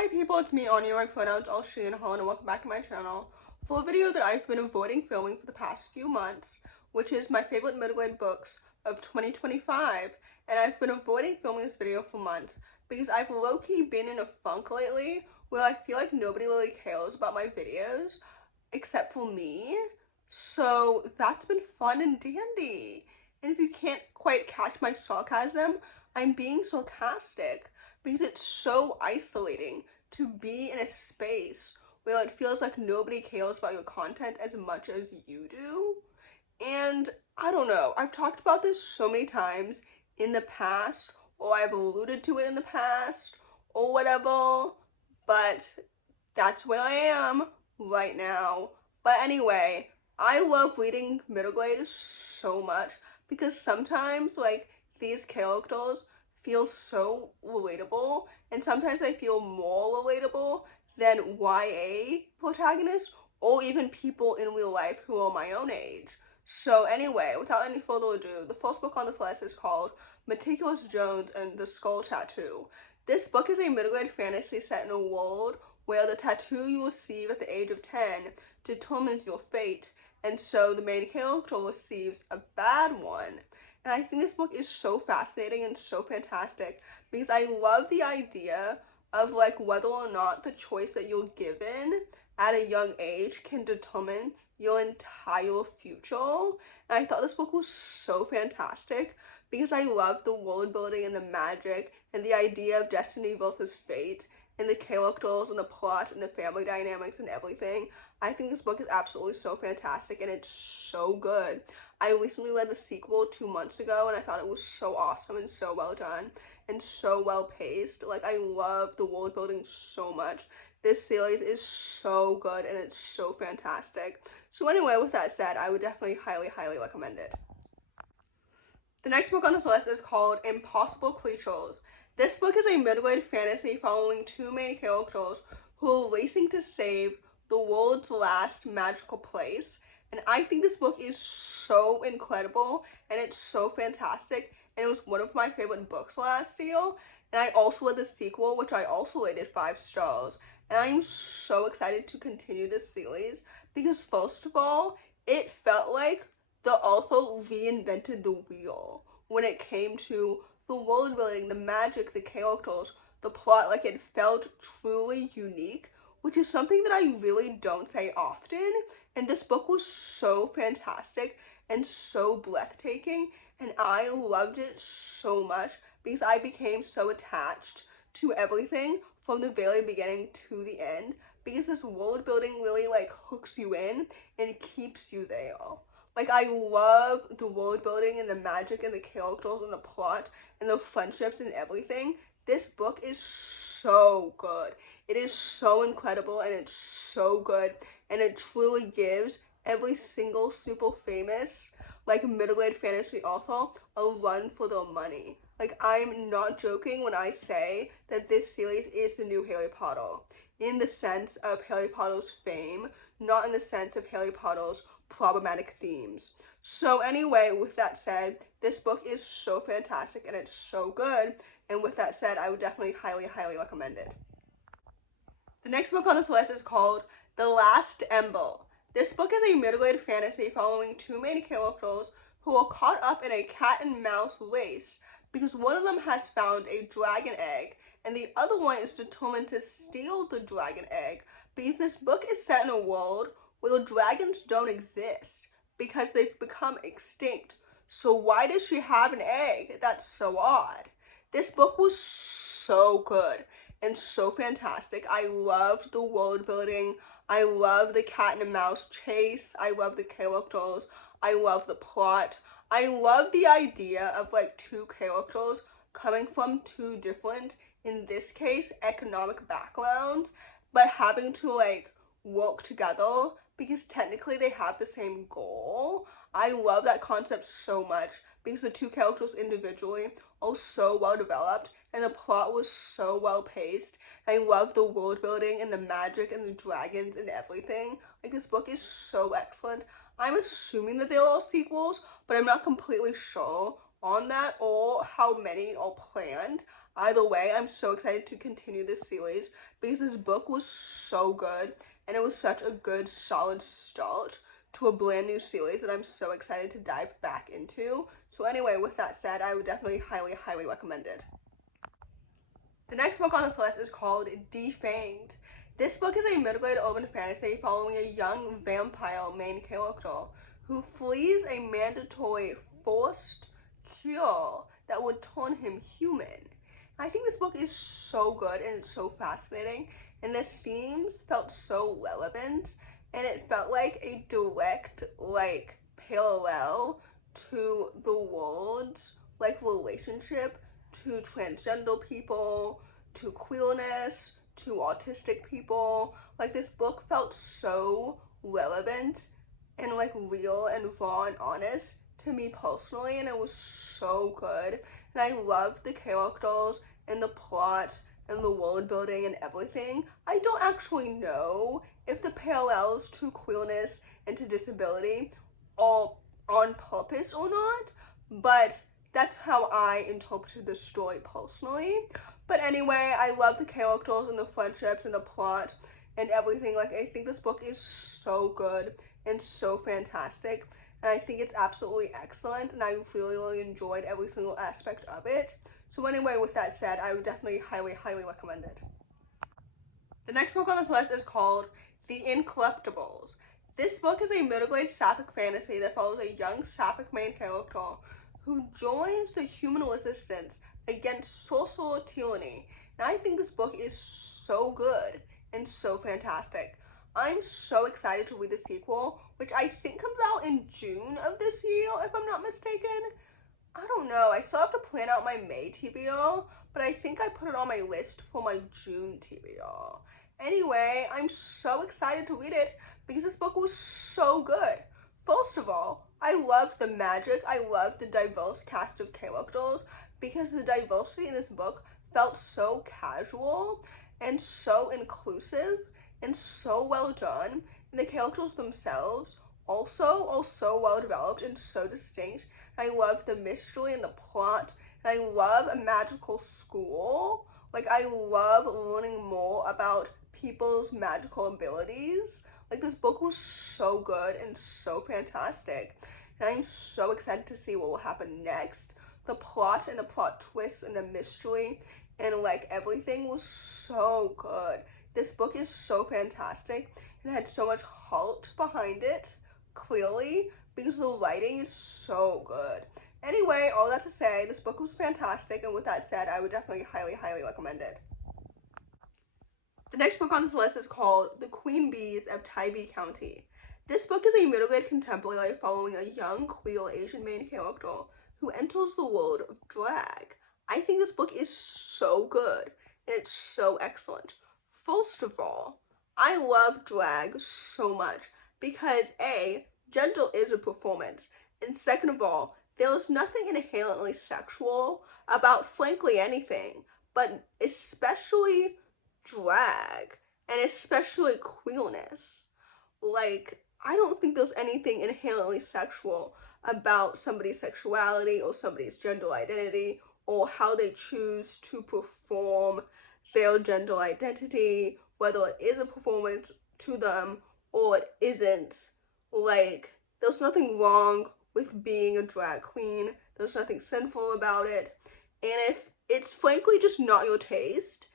Hi people, it's me, Anja. My pronouns all she and her, and welcome back to my channel for a video that I've been avoiding filming for the past few months, which is my favorite middle grade books of 2025. And I've been avoiding filming this video for months because I've low-key been in a funk lately where I feel like nobody really cares about my videos except for me. So that's been fun and dandy. And if you can't quite catch my sarcasm, I'm being sarcastic because it's so isolating to be in a space where it feels like nobody cares about your content as much as you do. And I don't know, I've talked about this so many times in the past, or I've alluded to it in the past, or whatever, but that's where I am right now. But anyway, I love reading middle grade so much because sometimes, like, these characters feel so relatable, and sometimes they feel more relatable than YA protagonists or even people in real life who are my own age. So anyway, without any further ado, the first book on this list is called Meticulous Jones and the Skull Tattoo. This book is a middle grade fantasy set in a world where the tattoo you receive at the age of 10 determines your fate, and so the main character receives a bad one. And I think this book is so fascinating and so fantastic because I love the idea of like whether or not the choice that you're given at a young age can determine your entire future. And I thought this book was so fantastic because I love the world building and the magic and the idea of destiny versus fate and the characters and the plot and the family dynamics and everything. I think this book is absolutely so fantastic and it's so good. I recently read the sequel 2 months ago and I thought it was so awesome and so well done and so well paced. Like, I love the world building so much. This series is so good and it's so fantastic. So anyway, with that said, I would definitely highly recommend it. The next book on this list is called Impossible Creatures. This book is a middle grade fantasy following two main characters who are racing to save the world's last magical place. And I think this book is so incredible and it's so fantastic, and it was one of my favorite books last year. And I also read the sequel, which I also rated 5 stars. And I am so excited to continue this series because, first of all, it felt like the author reinvented the wheel when it came to the world building, the magic, the characters, the plot. Like, it felt truly unique, which is something that I really don't say often. And this book was so fantastic and so breathtaking, and I loved it so much because I became so attached to everything from the very beginning to the end, because this world building really like hooks you in and keeps you there. Like, I love the world building and the magic and the characters and the plot and the friendships and everything. This book is so good. It is so incredible and it's so good, and it truly gives every single super famous like middle grade fantasy author a run for their money. Like, I'm not joking when I say that this series is the new Harry Potter, in the sense of Harry Potter's fame, not in the sense of Harry Potter's problematic themes. So anyway, with that said, this book is so fantastic and it's so good, and with that said, I would definitely highly recommend it. The next book on this list is called The Last Ember. This book is a middle grade fantasy following two main characters who are caught up in a cat and mouse race because one of them has found a dragon egg and the other one is determined to steal the dragon egg, because this book is set in a world where the dragons don't exist because they've become extinct. So why does she have an egg? That's so odd. This book was so good and so fantastic. I loved the world building. I love the cat and mouse chase. I love the characters. I love the plot. I love the idea of like two characters coming from two different, in this case, economic backgrounds, but having to like work together because technically they have the same goal. I love that concept so much because the two characters individually are so well developed and the plot was so well paced. I love the world building and the magic and the dragons and everything. Like, this book is so excellent. I'm assuming that there are sequels, but I'm not completely sure on that or how many are planned. Either way, I'm so excited to continue this series because this book was so good and it was such a good, solid start to a brand new series that I'm so excited to dive back into. So anyway, with that said, I would definitely highly recommend it. The next book on this list is called Defanged. This book is a middle-grade urban fantasy following a young vampire main character who flees a mandatory forced cure that would turn him human. I think this book is so good and it's so fascinating, and the themes felt so relevant, and it felt like a direct parallel to the world's relationship to transgender people, to queerness, to autistic people. This book felt so relevant and real and raw and honest to me personally, and it was so good. And I loved the characters and the plot and the world building and everything. I don't actually know if the parallels to queerness and to disability are on purpose or not, but that's how I interpreted the story personally. But anyway, I love the characters and the friendships and the plot and everything. I think this book is so good and so fantastic, and I think it's absolutely excellent, and I really enjoyed every single aspect of it. So anyway, with that said, I would definitely highly recommend it. The next book on this list is called The Incorruptibles. This book is a middle-grade sapphic fantasy that follows a young sapphic main character who joins the human resistance against sorcerer tyranny. And I think this book is so good and so fantastic. I'm so excited to read the sequel, which I think comes out in June of this year, if I'm not mistaken. I don't know, I still have to plan out my May TBR, but I think I put it on my list for my June TBR. Anyway, I'm so excited to read it because this book was so good. First of all, I loved the magic, I loved the diverse cast of characters, because the diversity in this book felt so casual and so inclusive and so well done, and the characters themselves also are so well developed and so distinct. I love the mystery and the plot, and I love a magical school. I love learning more about people's magical abilities. This book was so good and so fantastic, and I'm so excited to see what will happen next. The plot and the plot twists and the mystery and everything was so good. This book is so fantastic and had so much heart behind it, clearly, because the writing is so good. Anyway, all that to say, this book was fantastic, and with that said, I would definitely highly recommend it. The next book on this list is called The Queen Bees of Tybee County. This book is a middle-grade contemporary following a young queer Asian main character who enters the world of drag. I think this book is so good, and it's so excellent. First of all, I love drag so much because A, gender is a performance, and second of all, there is nothing inherently sexual about frankly anything, but especially drag, and especially queerness. I don't think there's anything inherently sexual about somebody's sexuality or somebody's gender identity or how they choose to perform their gender identity, whether it is a performance to them or it isn't. There's nothing wrong with being a drag queen. There's nothing sinful about it. And if it's frankly just not your taste,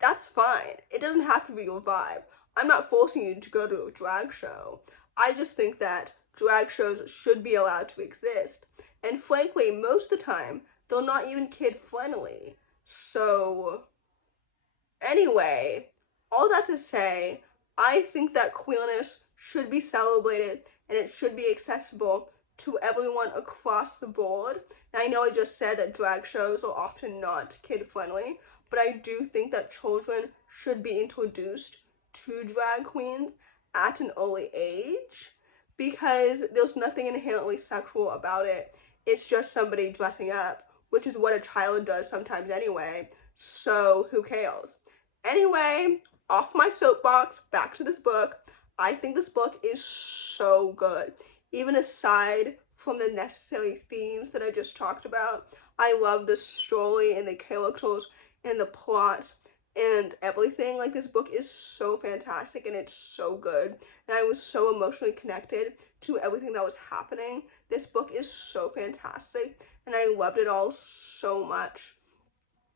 that's fine. It doesn't have to be your vibe. I'm not forcing you to go to a drag show. I just think that drag shows should be allowed to exist. And frankly, most of the time, they're not even kid-friendly. So, anyway, all that to say, I think that queerness should be celebrated and it should be accessible to everyone across the board. And I know I just said that drag shows are often not kid-friendly, but I do think that children should be introduced to drag queens at an early age because there's nothing inherently sexual about it. It's just somebody dressing up, which is what a child does sometimes anyway, so who cares? Anyway, off my soapbox, back to this book. I think this book is so good. Even aside from the necessary themes that I just talked about, I love the story and the characters and the plot and everything. Like, this book is so fantastic and it's so good, and I was so emotionally connected to everything that was happening. This book is so fantastic and I loved it all so much.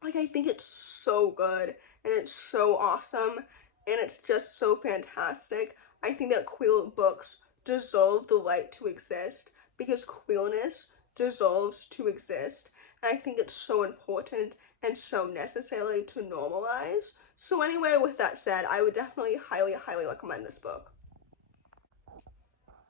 Like, I think it's so good and it's so awesome and it's just so fantastic. I think that queer books deserve the right to exist because queerness deserves to exist, and I think it's so important and so necessary to normalize. So anyway, with that said, I would definitely highly recommend this book.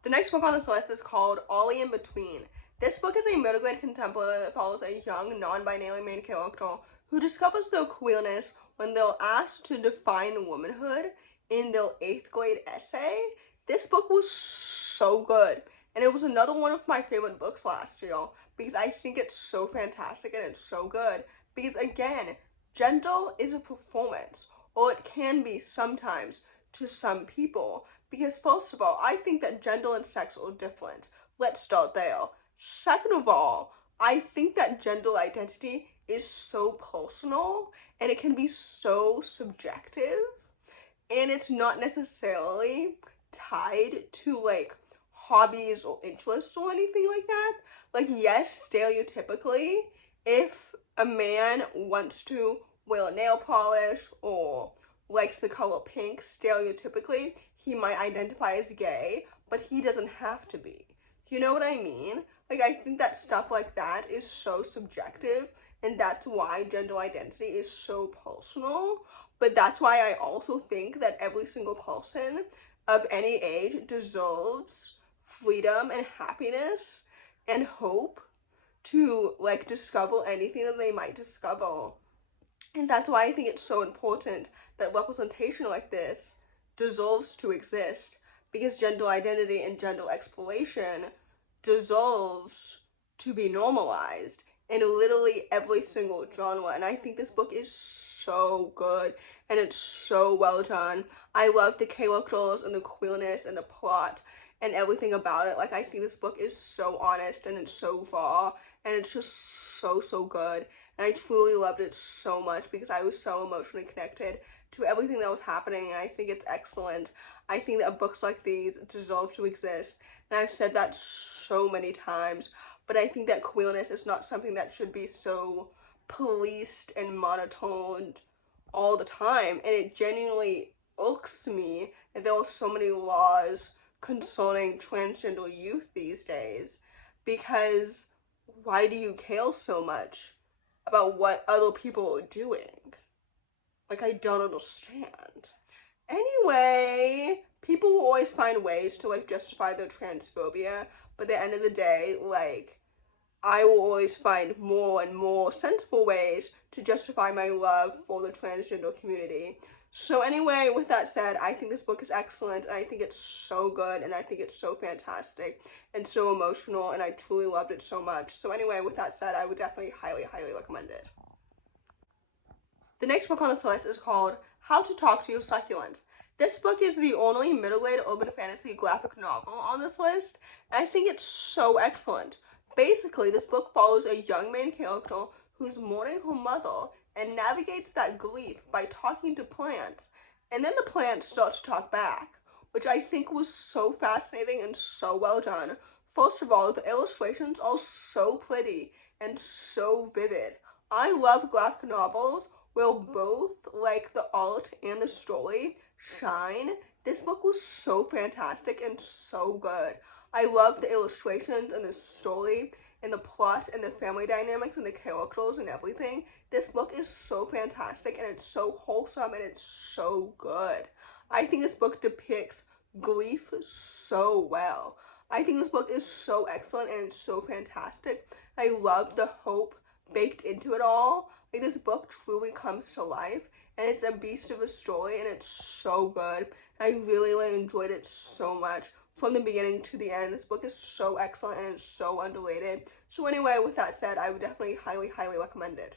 The next book on this list is called Ollie in Between. This book is a middle-grade contemporary that follows a young, non-binary main character who discovers their queerness when they're asked to define womanhood in their 8th grade essay. This book was so good, and it was another one of my favorite books last year because I think it's so fantastic and it's so good. Because again, gender is a performance, or it can be sometimes to some people. Because first of all, I think that gender and sex are different. Let's start there. Second of all, I think that gender identity is so personal and it can be so subjective, and it's not necessarily tied to like hobbies or interests or anything like that. Like, yes, stereotypically, if a man wants to wear nail polish or likes the color pink, stereotypically, he might identify as gay, but he doesn't have to be. You know what I mean? Like, I think that stuff like that is so subjective, and that's why gender identity is so personal. But that's why I also think that every single person of any age deserves freedom and happiness and hope to like discover anything that they might discover. And that's why I think it's so important that representation like this deserves to exist, because gender identity and gender exploration deserves to be normalized in literally every single genre. And I think this book is so good and it's so well done. I love the characters and the queerness and the plot and everything about it. Like, I think this book is so honest and it's so raw and it's just so good. And I truly loved it so much because I was so emotionally connected to everything that was happening, and I think it's excellent. I think that books like these deserve to exist, and I've said that so many times, but I think that queerness is not something that should be so policed and monotoned all the time, and it genuinely irks me that there are so many laws concerning transgender youth these days, because why do you care so much about what other people are doing? Like, I don't understand. Anyway, people will always find ways to like justify their transphobia, but at the end of the day, like, I will always find more and more sensible ways to justify my love for the transgender community. So anyway, with that said, I think this book is excellent, and I think it's so good, and I think it's so fantastic and so emotional, and I truly loved it so much. So anyway, with that said, I would definitely highly recommend it. The next book on this list is called How to Talk to Your Succulent. This book is the only middle-grade urban fantasy graphic novel on this list, and I think it's so excellent. Basically, this book follows a young main character who's mourning her mother and navigates that grief by talking to plants, and then the plants start to talk back, which I think was so fascinating and so well done. First of all, the illustrations are so pretty and so vivid. I love graphic novels where both like the art and the story shine. This book was so fantastic and so good. I love the illustrations and the story and the plot and the family dynamics and the characters and everything. This book is so fantastic and it's so wholesome and it's so good. I think this book depicts grief so well. I think this book is so excellent and it's so fantastic. I love the hope baked into it all. Like, this book truly comes to life, and it's a beast of a story, and it's so good. I really enjoyed it so much from the beginning to the end. This book is so excellent and it's so underrated. So anyway, with that said, I would definitely highly recommend it.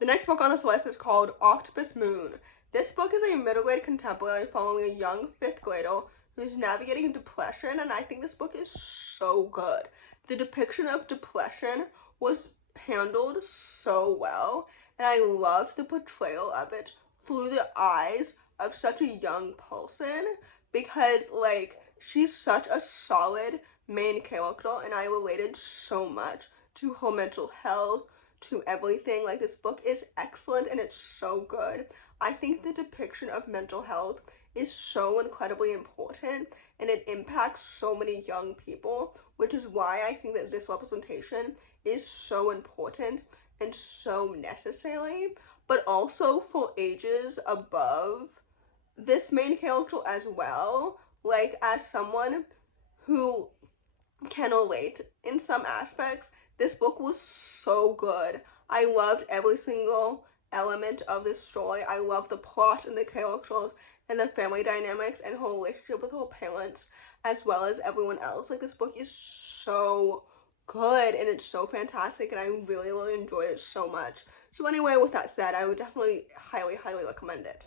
The next book on this list is called Octopus Moon. This book is a middle-grade contemporary following a young 5th grader who's navigating depression, and I think this book is so good. The depiction of depression was handled so well, and I love the portrayal of it through the eyes of such a young person, because like she's such a solid main character, and I related so much to her mental health, to everything. Like, this book is excellent and it's so good. I think the depiction of mental health is so incredibly important, and it impacts so many young people, which is why I think that this representation is so important and so necessary. But also for ages above this main character as well, like, as someone who can relate in some aspects, this book was so good. I loved every single element of this story. I loved the plot and the characters and the family dynamics and her relationship with her parents, as well as everyone else. Like, this book is so good and it's so fantastic, and I really, really enjoyed it so much. So anyway, with that said, I would definitely highly, highly recommend it.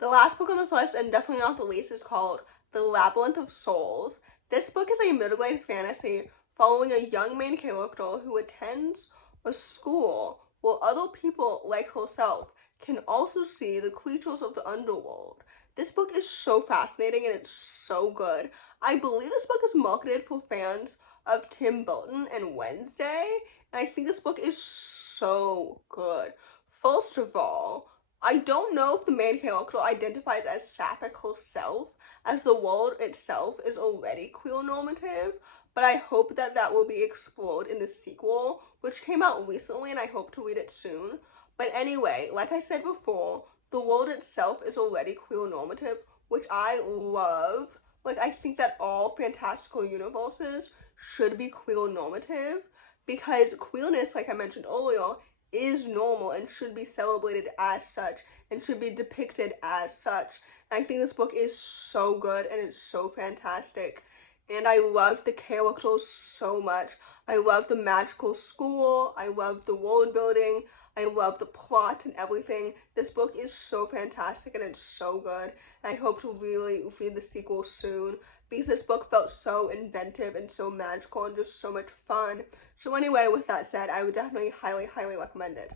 The last book on this list, and definitely not the least, is called The Labyrinth of Souls. This book is a middle-grade fantasy following a young main character who attends a school where other people like herself can also see the creatures of the underworld. This book is so fascinating and it's so good. I believe this book is marketed for fans of Tim Burton and Wednesday, and I think this book is so good. First of all, I don't know if the main character identifies as sapphic herself, as the world itself is already queer normative, but I hope that that will be explored in the sequel, which came out recently, and I hope to read it soon. But anyway, like I said before, the world itself is already queer normative, which I love. Like, I think that all fantastical universes should be queer normative, because queerness, like I mentioned earlier, is normal and should be celebrated as such and should be depicted as such. And I think this book is so good and it's so fantastic. And I love the characters so much. I love the magical school. I love the world building. I love the plot and everything. This book is so fantastic and it's so good. And I hope to really read the sequel soon, because this book felt so inventive and so magical and just so much fun. So anyway, with that said, I would definitely highly, highly recommend it.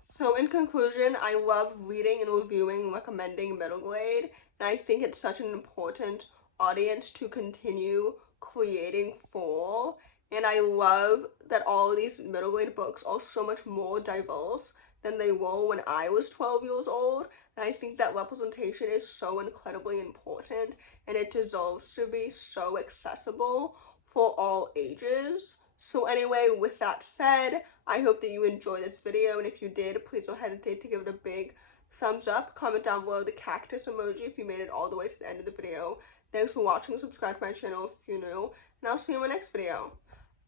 So in conclusion, I love reading and reviewing and recommending middle grade, and I think it's such an important audience to continue creating for. And I love that all of these middle grade books are so much more diverse than they were when I was 12 years old. And I think that representation is so incredibly important, and it deserves to be so accessible for all ages. So anyway, with that said, I hope that you enjoyed this video, and if you did, please don't hesitate to give it a big thumbs up. Comment down below the cactus emoji if you made it all the way to the end of the video. Thanks for watching. Subscribe to my channel if you're new, and I'll see you in my next video.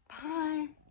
Bye!